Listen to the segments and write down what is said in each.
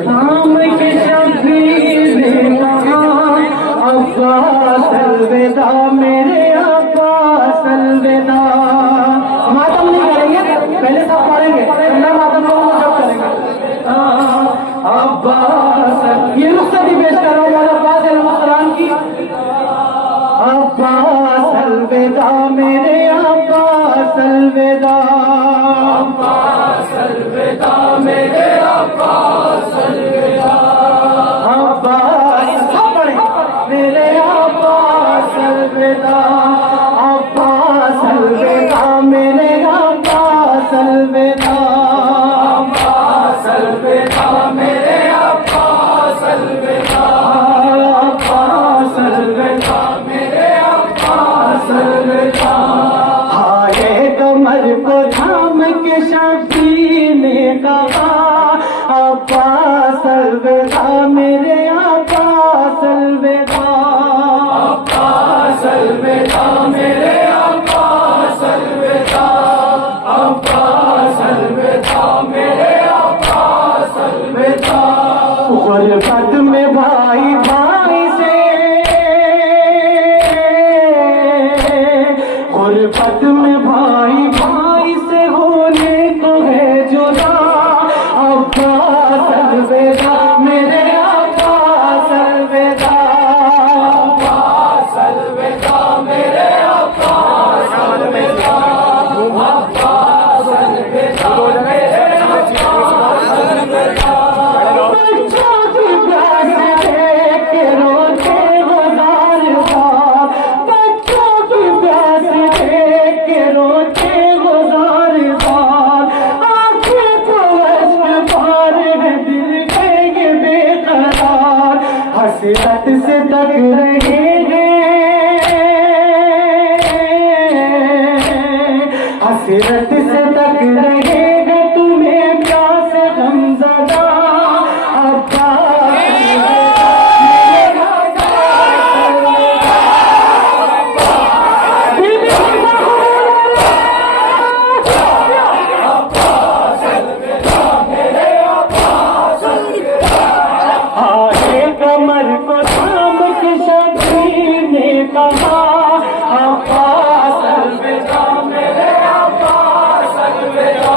शाम के शबीर ने कहा अब्बास अलविदा मेरे अब्बास अलविदा। मातम नहीं करेंगे, पहले सब पढ़ेंगे, ठंडा मातम को सब करेंगे। अब्बास ये रुखसती पेश कर रहा हूँ अब्बास अलैहिस्सलाम की। अब्बास अलविदा मेरे अब्बास अलविदा, अब्बास अलविदा मेरे अब्बास अलविदा, अब्बास मेरे अब्बास अलविदा, अब्बास अलविदा मेरे अब्बास अलविदा, अब्बास अलविदा मेरे अब्बास अलविदा, अब्बास अलविदा मेरे अब्बास अलविदा। हाय कमर को थाम के शफी ने कहा अब्बास अलविदा मेरे अब्बास अलविदा, अब्बास अलविदा मेरे अब्बास अलविदा, अब्बास अलविदा मेरे अब्बास अलविदा। गुरबत में भाई भाई से, गुरबत में भाई भाई से होने को है जुदा, अब्बास अलविदा मेरे अब्बास अलविदा, अब्बास अलविदा मेरे अब्बास अलविदा, अब्बास अलविदा मेरे अब्बास अलविदा। बच्चों की प्यास देख के रोते गुजार बार, बच्चों की प्यास देख के रोते गुजार बार, आंखें को अश्क पार है दिल के ये बेकरार, हसरत से तक रहे हैं, हसरत से तक रहे हैं तुम्हें प्यास गमज़दा, अब्बास आगे कमर को थाम के शबीर ने कहा अब्बास अलविदा मेरे अब्बास अलविदा।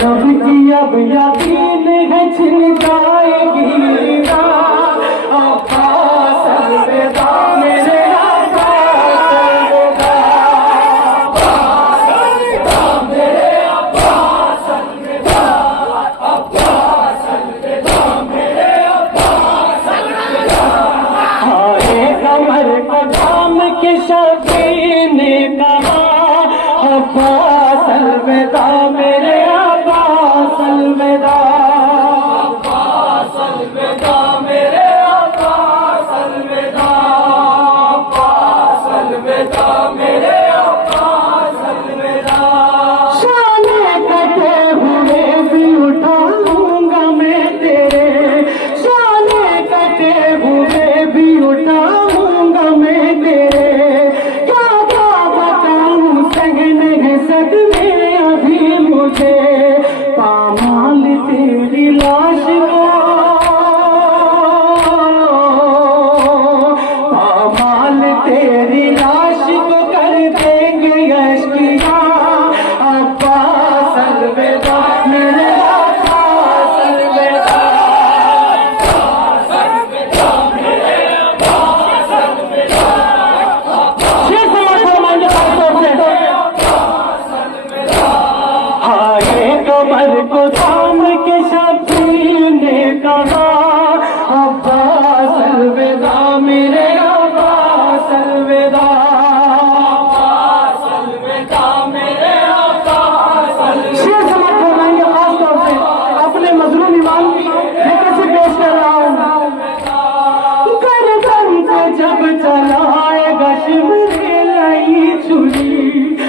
जैनब की अब यकीन